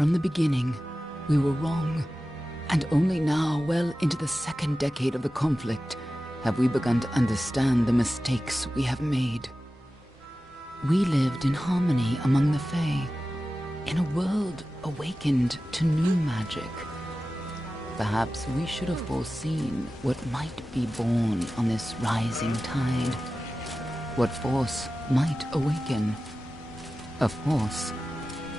From the beginning, we were wrong. And only now, well into the second decade of the conflict, have we begun to understand the mistakes we have made. We lived in harmony among the Fae, in a world awakened to new magic. Perhaps we should have foreseen what might be born on this rising tide. What force might awaken. A force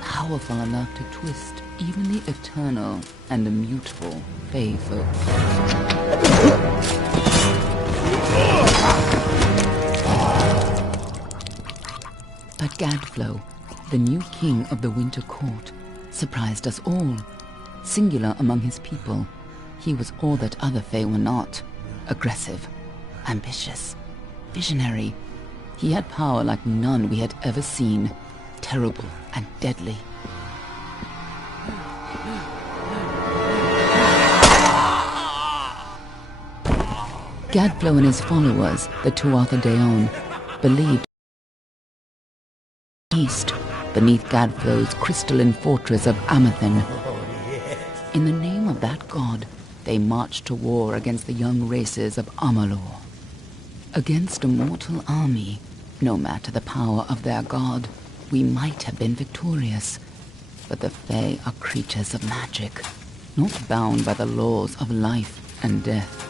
powerful enough to twist even the eternal and immutable Fae folk. But Gadflow, the new king of the Winter Court, surprised us all. Singular among his people, he was all that other Fae were not. Aggressive, ambitious, visionary. He had power like none we had ever seen, terrible and deadly. Gadflow and his followers, the Tuatha Deon, believed east, beneath Gadflow's crystalline fortress of Amathen. In the name of that god, they marched to war against the young races of Amalur. Against a mortal army, no matter the power of their god, we might have been victorious. But the Fae are creatures of magic, not bound by the laws of life and death.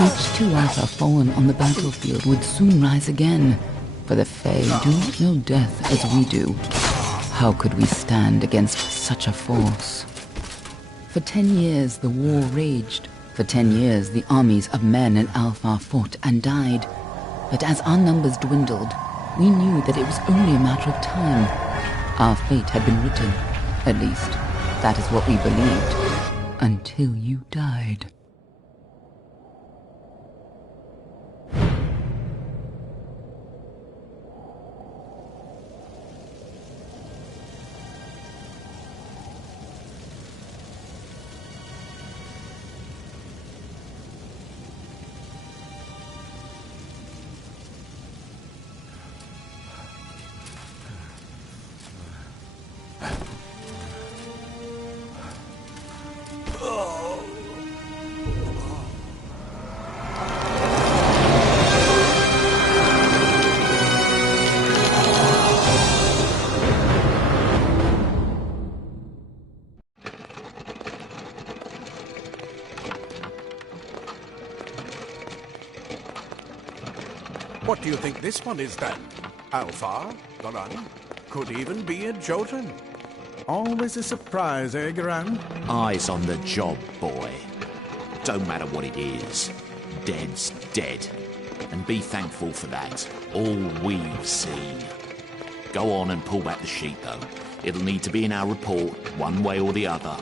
Each Tuatha fallen on the battlefield would soon rise again, for the Fae do not know death as we do. How could we stand against such a force? For 10 years the war raged. For 10 years the armies of men in Alpha fought and died. But as our numbers dwindled, we knew that it was only a matter of time. Our fate had been written. At least, that is what we believed. Until you died. What do you think this one is then? Alpha? Garan? Could even be a Jotun. Always a surprise, eh, Garan? Eyes on the job, boy. Don't matter what it is. Dead's dead. And be thankful for that. All we've seen. Go on and pull back the sheet, though. It'll need to be in our report, one way or the other.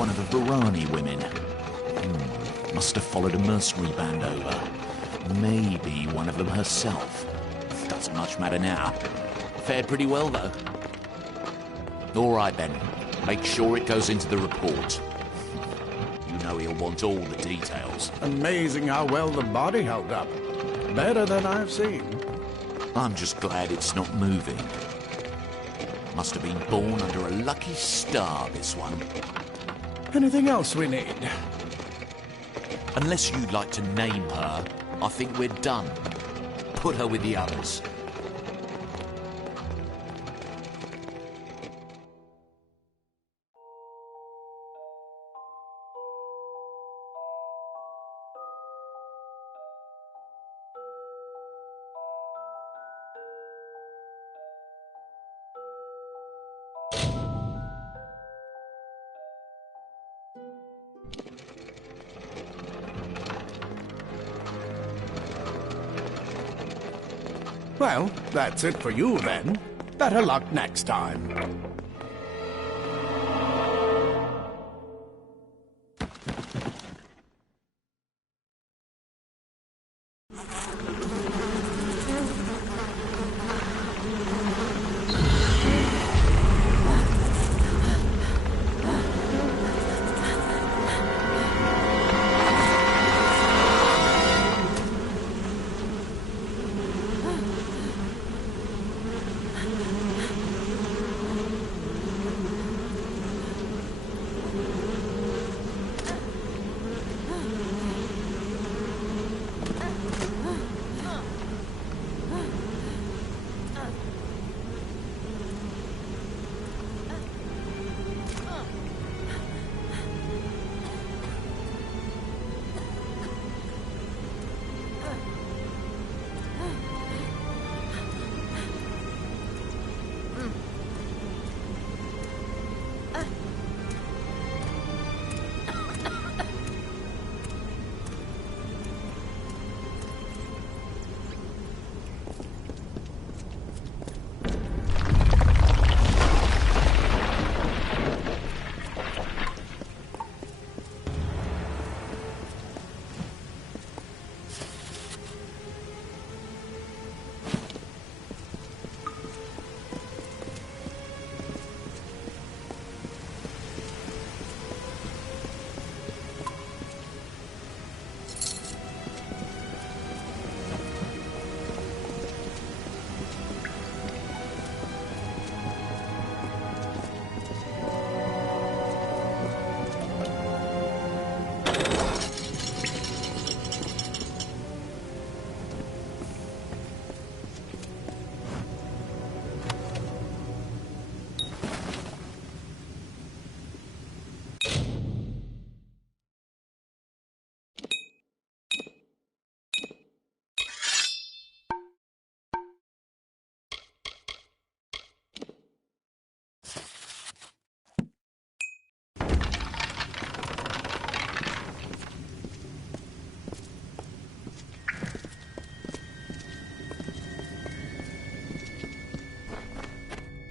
one of the Varani women. Must have followed a mercenary band over. Maybe one of them herself. Doesn't much matter now. Fared pretty well, though. All right, then. Make sure it goes into the report. You know he'll want all the details. Amazing how well the body held up. Better than I've seen. I'm just glad it's not moving. Must have been born under a lucky star, this one. Anything else we need? Unless you'd like to name her, I think we're done. Put her with the others. Well, that's it for you then. Better luck next time.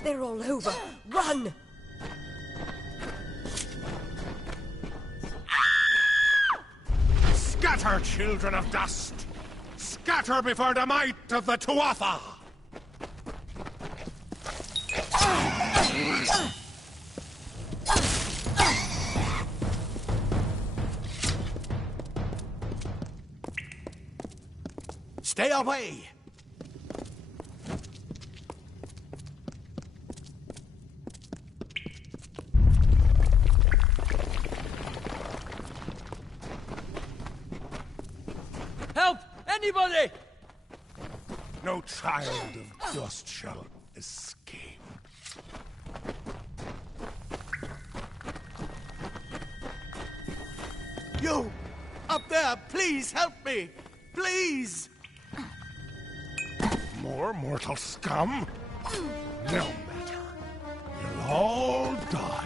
They're all over. Run! Scatter, children of dust! Scatter before the might of the Tuatha! Stay away! Anybody! No child of dust shall escape. You! Up there! Please help me! Please! More mortal scum? No matter. You'll all die.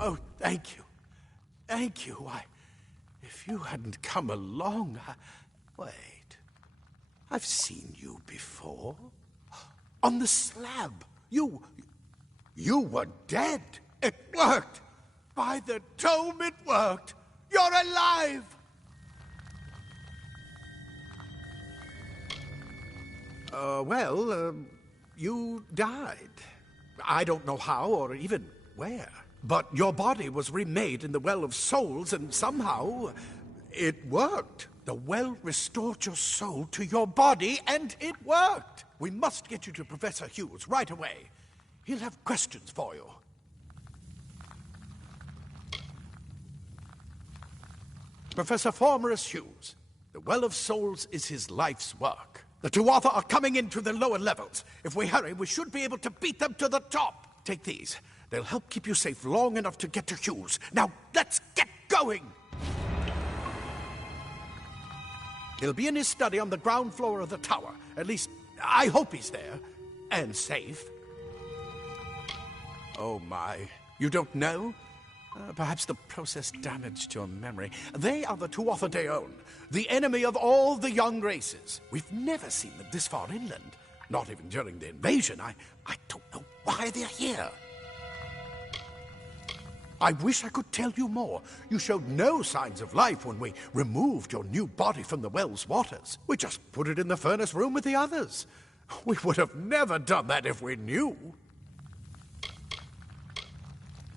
Oh, thank you. Thank you. If you hadn't come along, Wait. I've seen you before. On the slab. You were dead. It worked. By the dome, it worked. You're alive. You died. I don't know how or even where. But your body was remade in the Well of Souls, and somehow it worked. The well restored your soul to your body, and it worked. We must get you to Professor Hughes right away. He'll have questions for you. Professor Formerus Hughes, the Well of Souls is his life's work. The Tuatha are coming into the lower levels. If we hurry, we should be able to beat them to the top. Take these. They'll help keep you safe long enough to get to Hughes. Now, let's get going! He'll be in his study on the ground floor of the tower. At least, I hope he's there. And safe. Oh my. You don't know? Perhaps the process damaged your memory. They are the Tuatha Deon, the enemy of all the young races. We've never seen them this far inland. Not even during the invasion. I don't know why they're here. I wish I could tell you more. You showed no signs of life when we removed your new body from the well's waters. We just put it in the furnace room with the others. We would have never done that if we knew.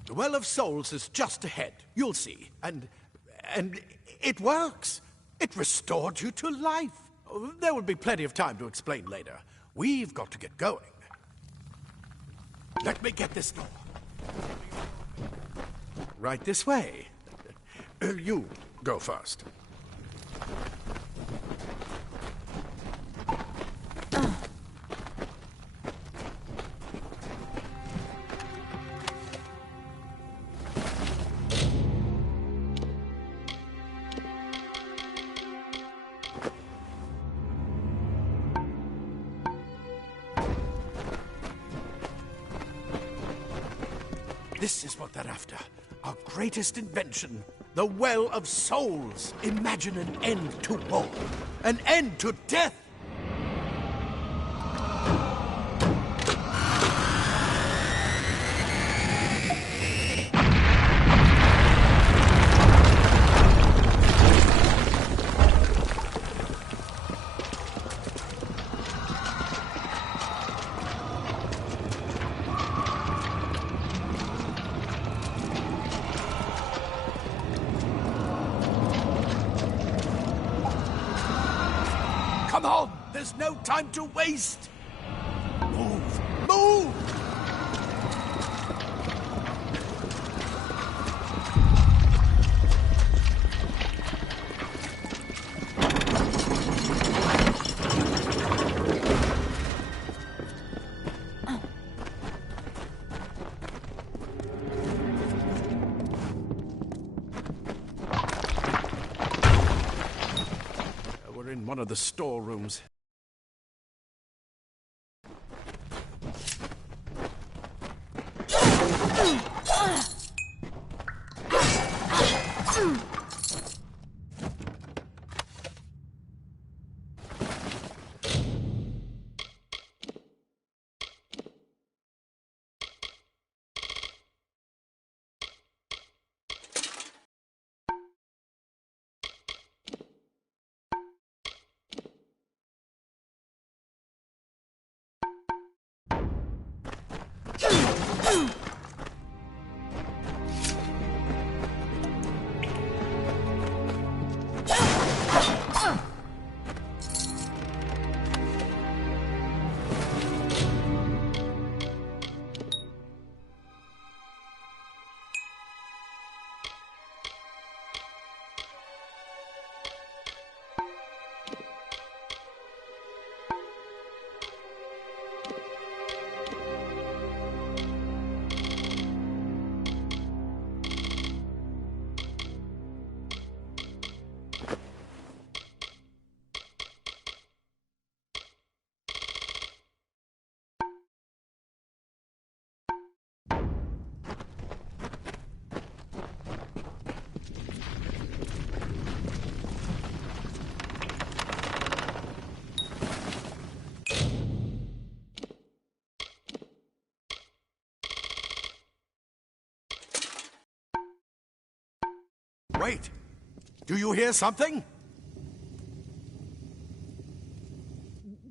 The Well of Souls is just ahead. You'll see. And it works. It restored you to life. There will be plenty of time to explain later. We've got to get going. Let me get this door. Right this way. You go first. This is what they're after. Our greatest invention, the Well of Souls. Imagine an end to war, an end to death. Come on! There's no time to waste! Move! Move! We're in one of the storerooms. Wait! Do you hear something?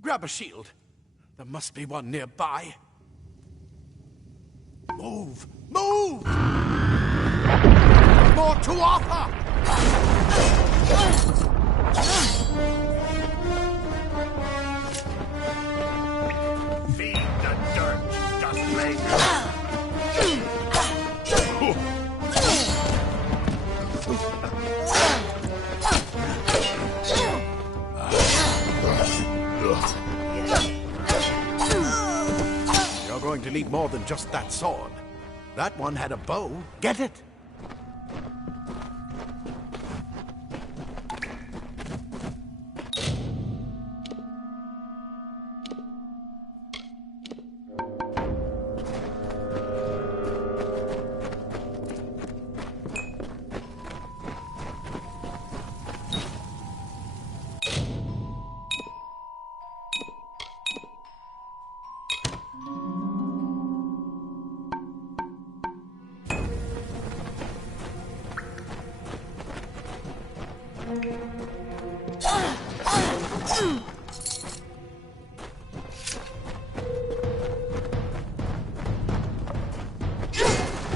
Grab a shield. There must be one nearby. Move! Move! More to Arthur! Feed the dirt, dustling! You're going to need more than just that sword. That one had a bow. Get it?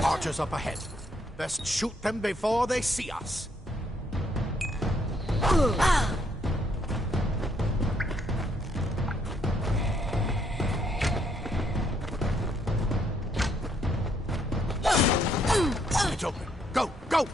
Archers up ahead. Best shoot them before they see us. It's open. Go, go!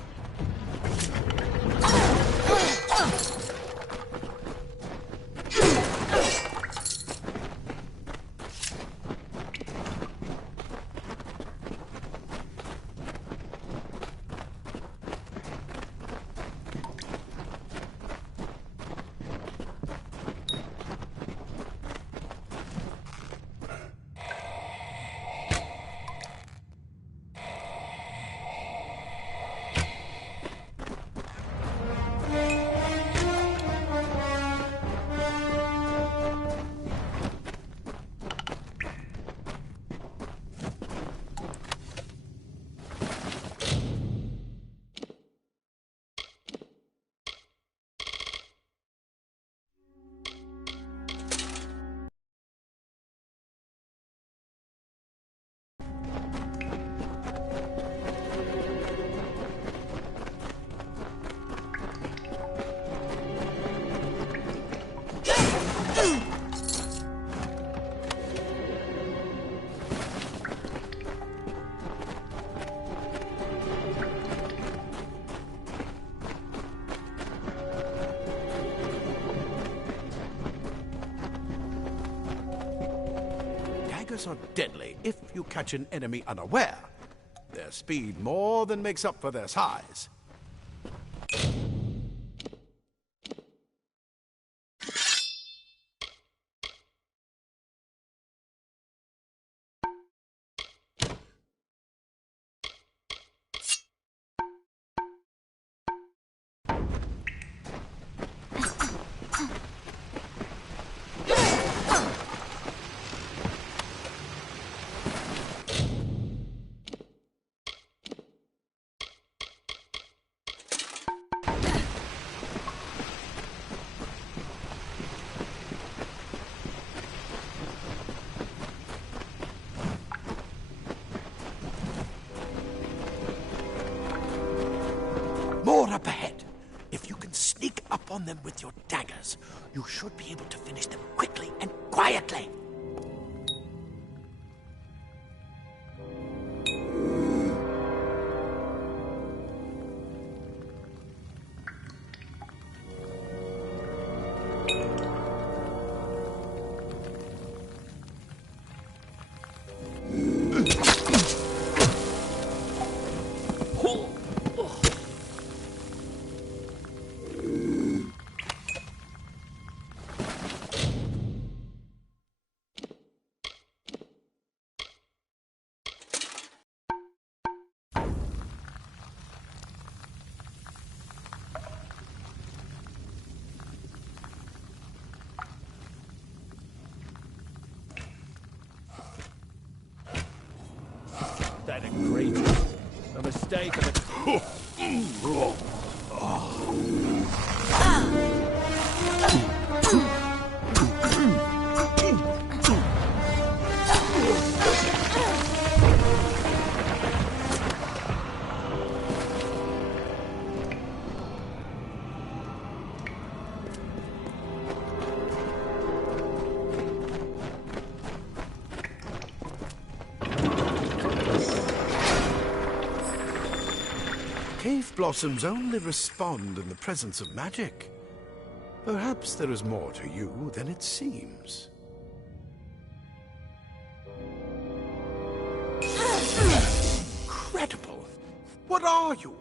Daggers are deadly if you catch an enemy unaware. Their speed more than makes up for their size. More up ahead. If you can sneak up on them with your daggers, you should be able to finish them quickly and quietly. That egregious. A mistake of a... Cave blossoms only respond in the presence of magic. Perhaps there is more to you than it seems. Incredible! What are you?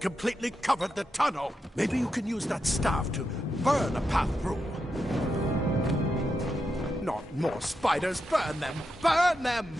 Completely covered the tunnel. Maybe you can use that staff to burn a path through. Not more spiders. Burn them! Burn them!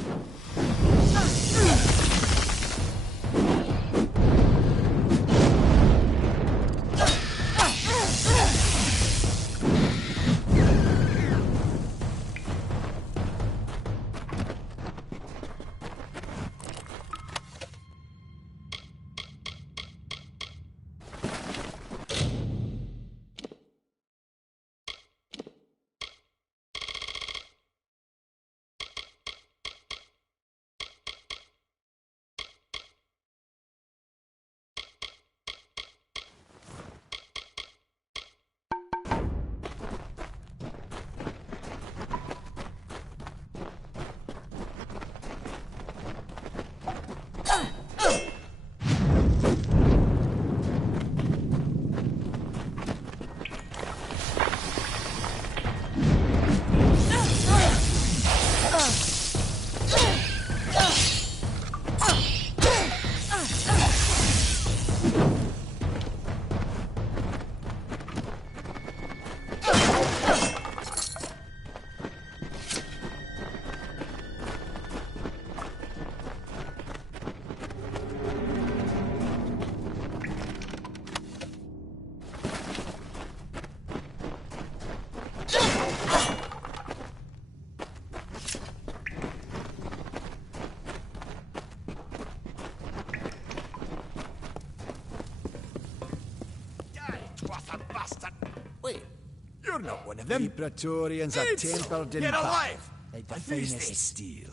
You're not one of them. The Praetorians are tempered in Get battle, alive! like the And who's finest this? steel.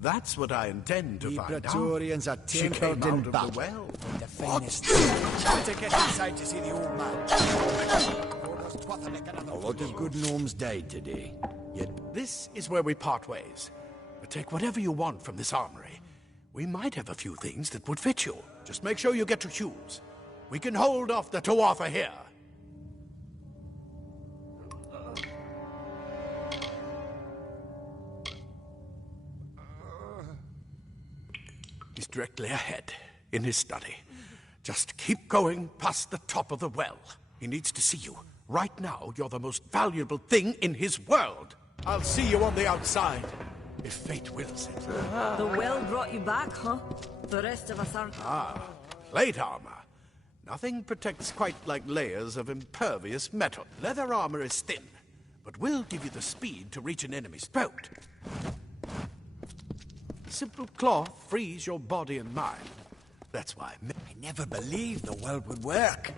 That's what I intend to The find out. Praetorians are She tempered came in out of battle, the well. like the finest steel. Try to get inside to see the old man. A lot of good gnomes died today. Yet This is where we part ways. Take whatever you want from this armory. We might have a few things that would fit you. Just make sure you get your shoes. We can hold off the Tuatha here. He's directly ahead, in his study. Just keep going past the top of the well. He needs to see you. Right now, you're the most valuable thing in his world. I'll see you on the outside, if fate wills it. The well brought you back, huh? The rest of us aren't. Ah, plate armor. Nothing protects quite like layers of impervious metal. Leather armor is thin, but will give you the speed to reach an enemy's throat. Simple cloth frees your body and mind. That's why I never believed the world would work.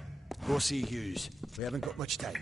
Go see Hughes. We haven't got much time.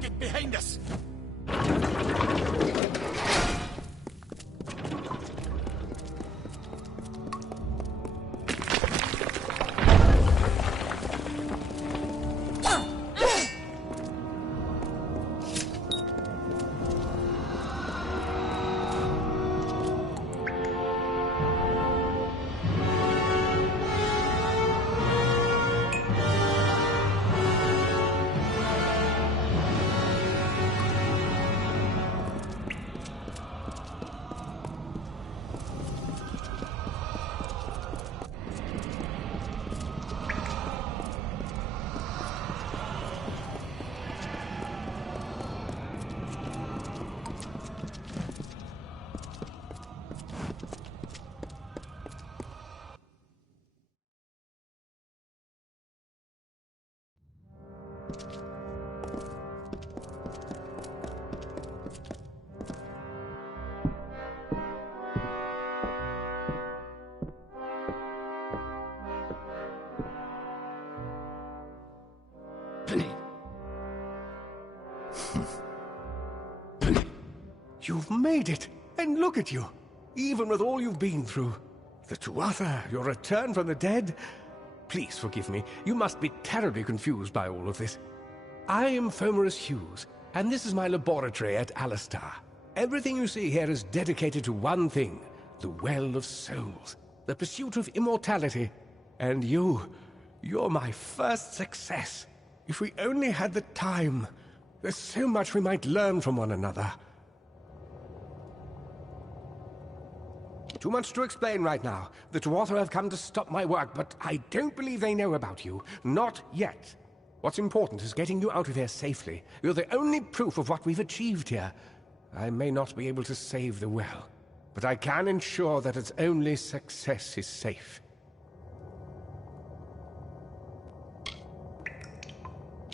Get behind us! You've made it! And look at you! Even with all you've been through. The Tuatha, your return from the dead. Please forgive me. You must be terribly confused by all of this. I am Fomerus Hughes, and this is my laboratory at Alistar. Everything you see here is dedicated to one thing, the Well of Souls, the pursuit of immortality. And you're my first success. If we only had the time, there's so much we might learn from one another. Too much to explain right now. The Tuatha have come to stop my work, but I don't believe they know about you. Not yet. What's important is getting you out of here safely. You're the only proof of what we've achieved here. I may not be able to save the well, but I can ensure that its only success is safe.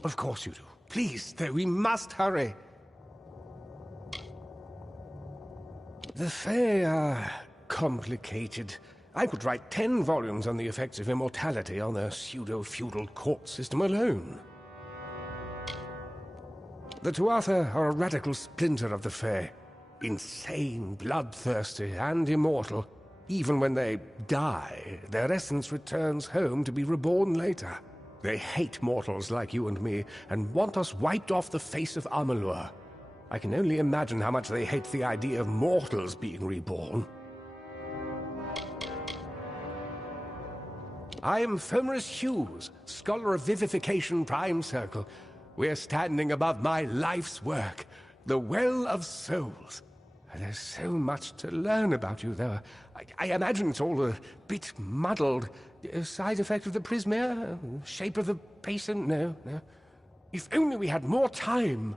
Of course you do. Please, though, we must hurry. The Fae are complicated. I could write 10 volumes on the effects of immortality on their pseudo-feudal court system alone. The Tuatha are a radical splinter of the Fae. Insane, bloodthirsty, and immortal. Even when they die, their essence returns home to be reborn later. They hate mortals like you and me, and want us wiped off the face of Amalur. I can only imagine how much they hate the idea of mortals being reborn. I am Fomerus Hughes, Scholar of Vivification Prime Circle. We're standing above my life's work, the Well of Souls. There's so much to learn about you, though. I imagine it's all a bit muddled. A side effect of the prismere? Shape of the basin? No. If only we had more time.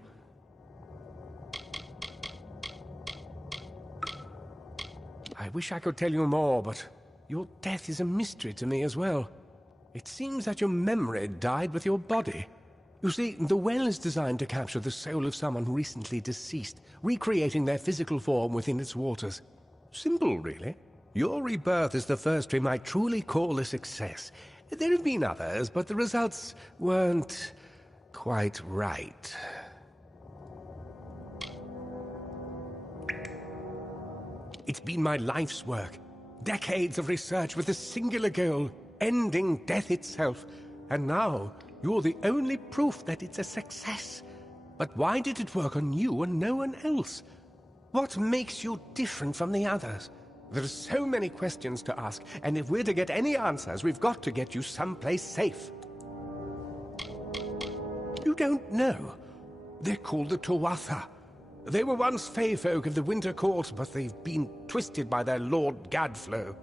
wish I could tell you more, but your death is a mystery to me as well. It seems that your memory died with your body. You see, the well is designed to capture the soul of someone recently deceased, recreating their physical form within its waters. Simple, really. Your rebirth is the first we might truly call a success. There have been others, but the results weren't quite right. It's been my life's work. Decades of research with a singular goal, ending death itself. And now, you're the only proof that it's a success. But why did it work on you and no one else? What makes you different from the others? There are so many questions to ask, and if we're to get any answers, we've got to get you someplace safe. You don't know. They're called the Tuatha. They were once Fey folk of the Winter Court, but they've been twisted by their Lord Gadflow.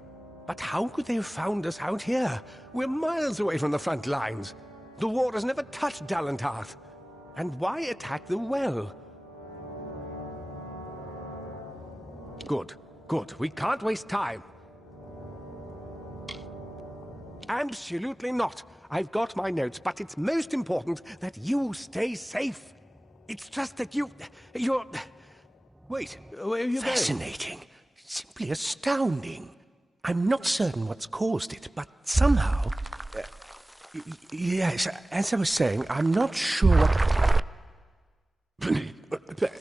But how could they have found us out here? We're miles away from the front lines. The war has never touched Dalantarth. And why attack the well? Good. Good. We can't waste time. Absolutely not. I've got my notes, but it's most important that you stay safe. It's just that you're... Wait, where are you going? Fascinating. Simply astounding. I'm not certain what's caused it, but somehow... yes, as I was saying, I'm not sure what...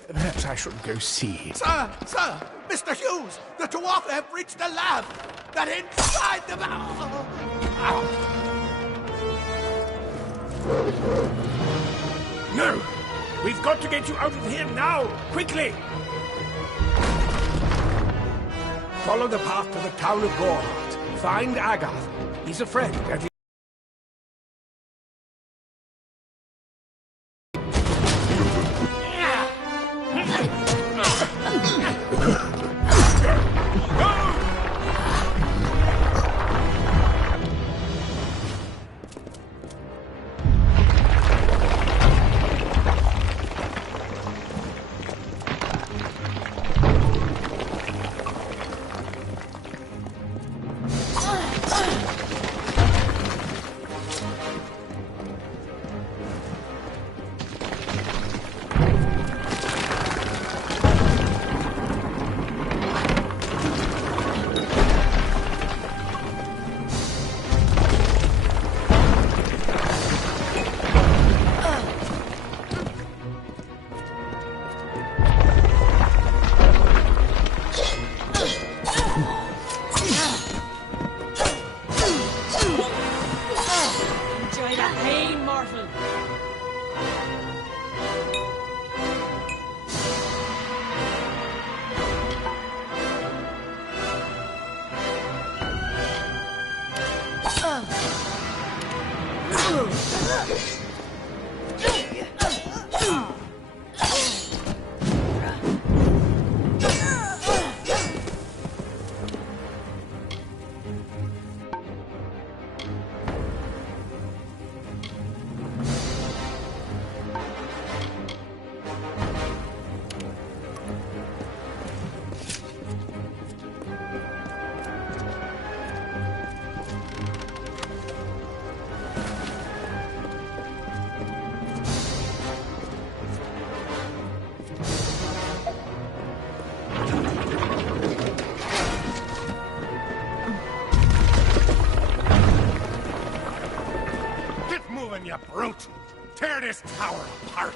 Perhaps I should go see. Sir! Mr. Hughes! The Tuatha have reached the lab! They're inside the... No! We've got to get you out of here now! Quickly! Follow the path to the town of Gorhart. Find Agath. He's a friend, and he... You brute! Tear this tower apart!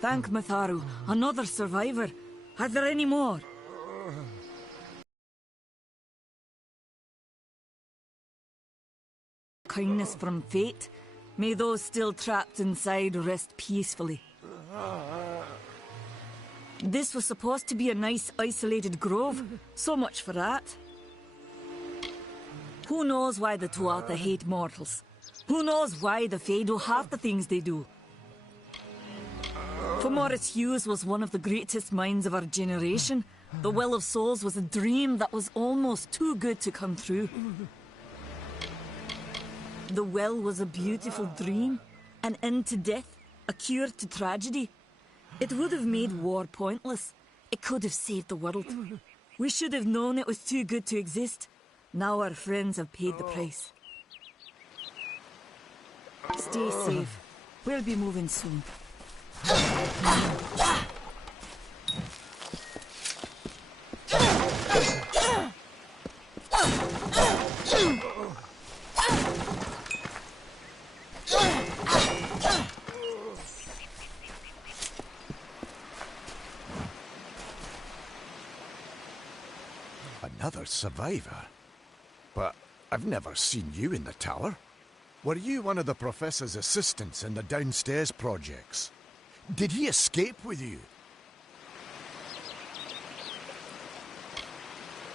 Thank Matharu. Another survivor. Are there any more? Kindness from fate. May those still trapped inside rest peacefully. This was supposed to be a nice isolated grove. So much for that. Who knows why the Tuatha hate mortals? Who knows why the Fae do half the things they do? For Morris Hughes was one of the greatest minds of our generation. The Well of Souls was a dream that was almost too good to come true. The well was a beautiful dream, an end to death, a cure to tragedy. It would have made war pointless. It could have saved the world. We should have known it was too good to exist. Now our friends have paid the price. Stay safe. We'll be moving soon. Another survivor? But I've never seen you in the tower. Were you one of the Professor's assistants in the downstairs projects? Did he escape with you?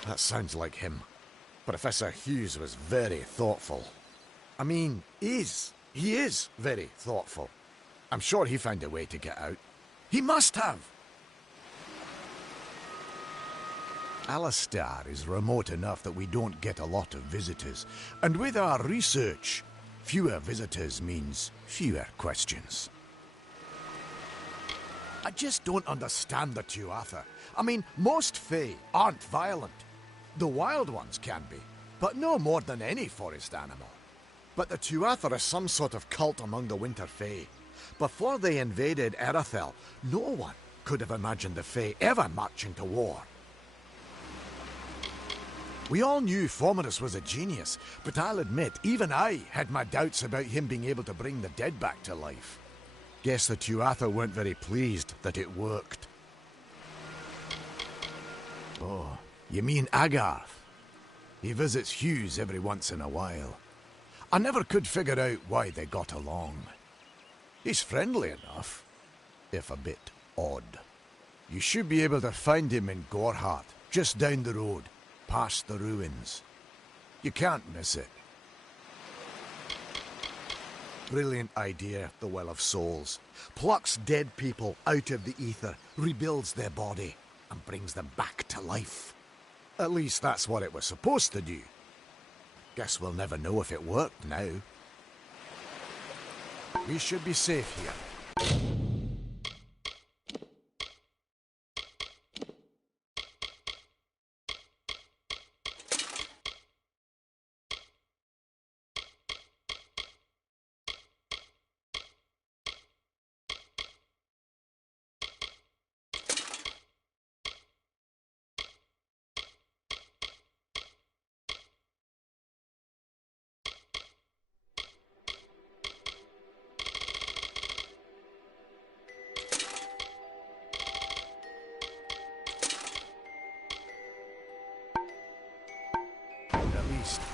That sounds like him. Professor Hughes was very thoughtful. I mean, he is very thoughtful. I'm sure he found a way to get out. He must have! Alistair is remote enough that we don't get a lot of visitors. And with our research, fewer visitors means fewer questions. I just don't understand the Tuatha. I mean, most Fae aren't violent. The wild ones can be, but no more than any forest animal. But the Tuatha are some sort of cult among the Winter Fae. Before they invaded Erythel, no one could have imagined the Fae ever marching to war. We all knew Fomerus was a genius, but I'll admit, even I had my doubts about him being able to bring the dead back to life. Guess the Tuatha weren't very pleased that it worked. Oh, you mean Agarth? He visits Hughes every once in a while. I never could figure out why they got along. He's friendly enough, if a bit odd. You should be able to find him in Gorhart, just down the road. Past the ruins. You can't miss it. Brilliant idea, the Well of Souls. Plucks dead people out of the ether, rebuilds their body, and brings them back to life. At least that's what it was supposed to do. Guess we'll never know if it worked now. We should be safe here.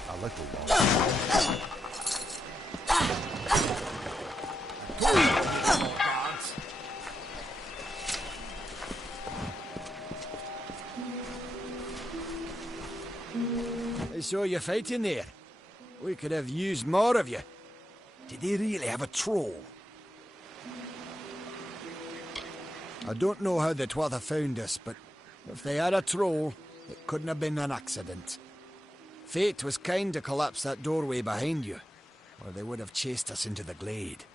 A little longer. I saw you fighting there. We could have used more of you. Did they really have a troll? I don't know how the Tuatha found us, but if they had a troll, it couldn't have been an accident. Fate was kind to collapse that doorway behind you, or they would have chased us into the glade.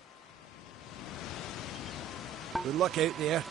Good luck out there.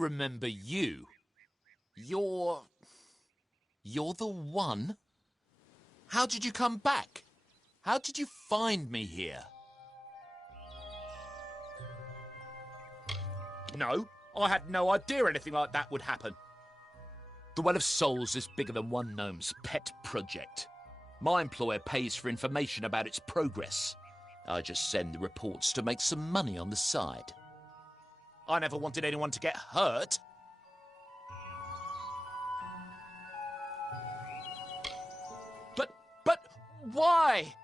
remember you. You're the one? How did you come back? How did you find me here? No, I had no idea anything like that would happen. The Well of Souls is bigger than one gnome's pet project. My employer pays for information about its progress. I just send the reports to make some money on the side. I never wanted anyone to get hurt. But why?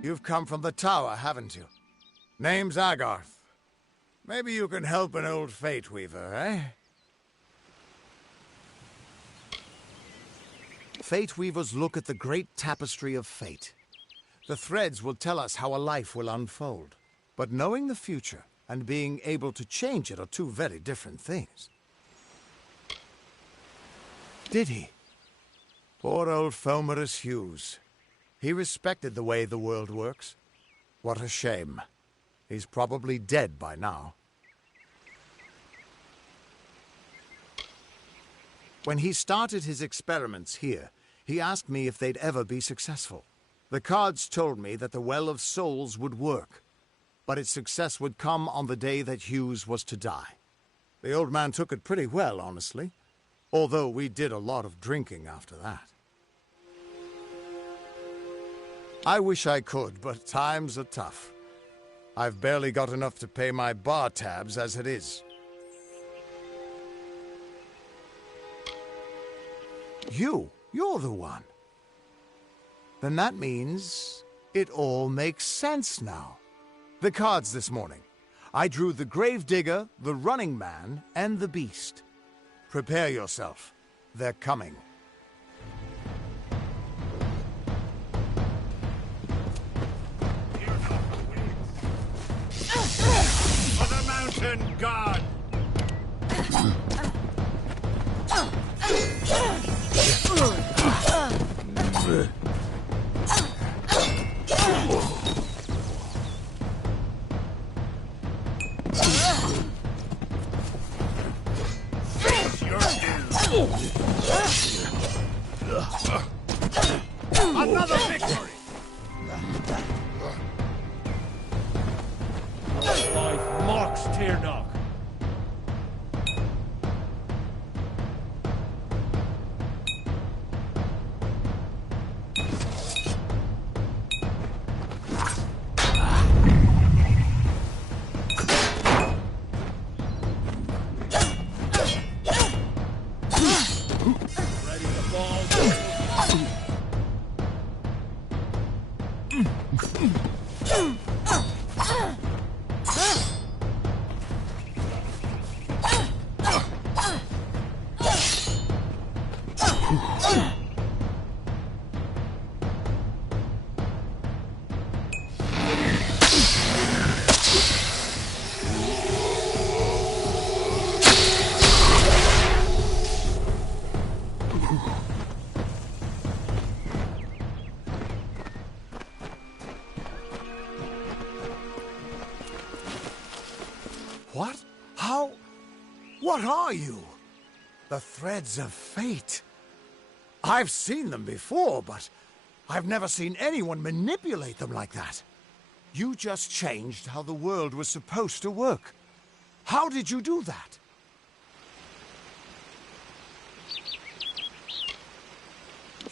You've come from the tower, haven't you? Name's Agarth. Maybe you can help an old fate weaver, eh? Fate weavers look at the great tapestry of fate. The threads will tell us how a life will unfold. But knowing the future and being able to change it are two very different things. Did he? Poor old Fomerus Hughes. He respected the way the world works. What a shame. He's probably dead by now. When he started his experiments here, he asked me if they'd ever be successful. The cards told me that the Well of Souls would work, but its success would come on the day that Hughes was to die. The old man took it pretty well, honestly, although we did a lot of drinking after that. I wish I could, but times are tough. I've barely got enough to pay my bar tabs as it is. You're the one. Then that means it all makes sense now. The cards this morning. I drew the Gravedigger, the Running Man, and the Beast. Prepare yourself. They're coming. For the mountain god! Another victory! Life marks Tirnoch. What? How? What are you? The threads of fate. I've seen them before, but I've never seen anyone manipulate them like that. You just changed how the world was supposed to work. How did you do that?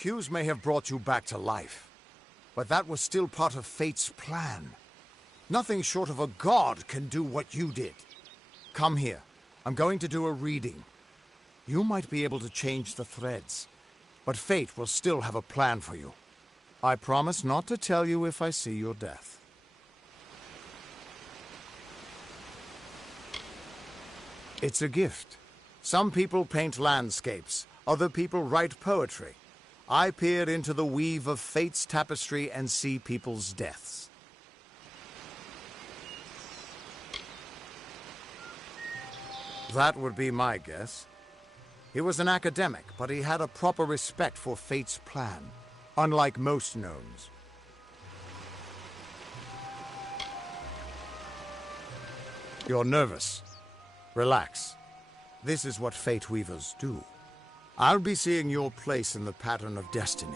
Hughes may have brought you back to life, but that was still part of fate's plan. Nothing short of a god can do what you did. Come here. I'm going to do a reading. You might be able to change the threads, but fate will still have a plan for you. I promise not to tell you if I see your death. It's a gift. Some people paint landscapes, other people write poetry. I peer into the weave of fate's tapestry and see people's deaths. That would be my guess. He was an academic, but he had a proper respect for fate's plan, unlike most gnomes. You're nervous. Relax. This is what fate weavers do. I'll be seeing your place in the pattern of destiny.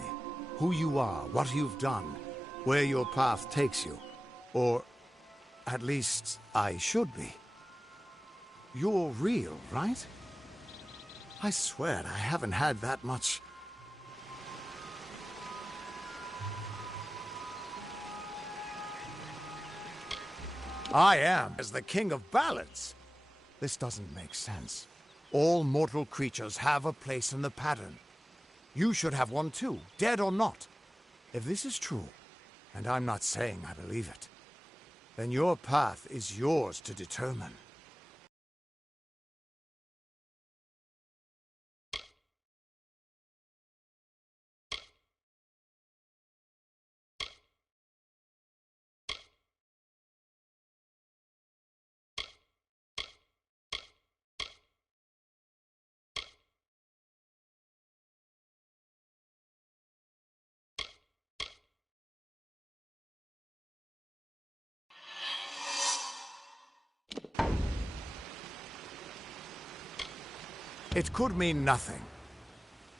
Who you are, what you've done, where your path takes you. Or, at least, I should be. You're real, right? I swear I haven't had that much. I am as the king of ballads. This doesn't make sense. All mortal creatures have a place in the pattern. You should have one too, dead or not. If this is true, and I'm not saying I believe it, then your path is yours to determine. It could mean nothing,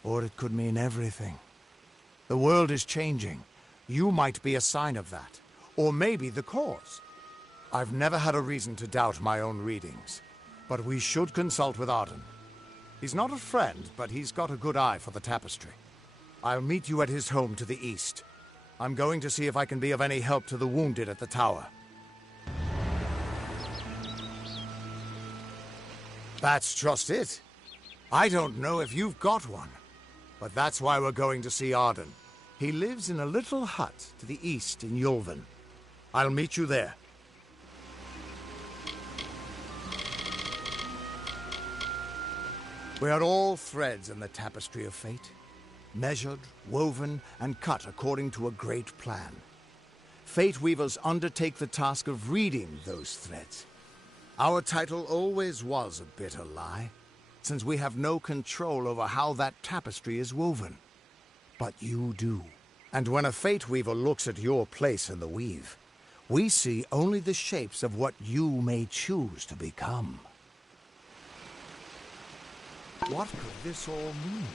or it could mean everything. The world is changing. You might be a sign of that, or maybe the cause. I've never had a reason to doubt my own readings, but we should consult with Arden. He's not a friend, but he's got a good eye for the tapestry. I'll meet you at his home to the east. I'm going to see if I can be of any help to the wounded at the tower. That's just it. I don't know if you've got one, but that's why we're going to see Arden. He lives in a little hut to the east in Yulven. I'll meet you there. We are all threads in the tapestry of fate, measured, woven, and cut according to a great plan. Fate weavers undertake the task of reading those threads. Our title always was a bitter lie, since we have no control over how that tapestry is woven. But you do. And when a fate weaver looks at your place in the weave, we see only the shapes of what you may choose to become. What could this all mean?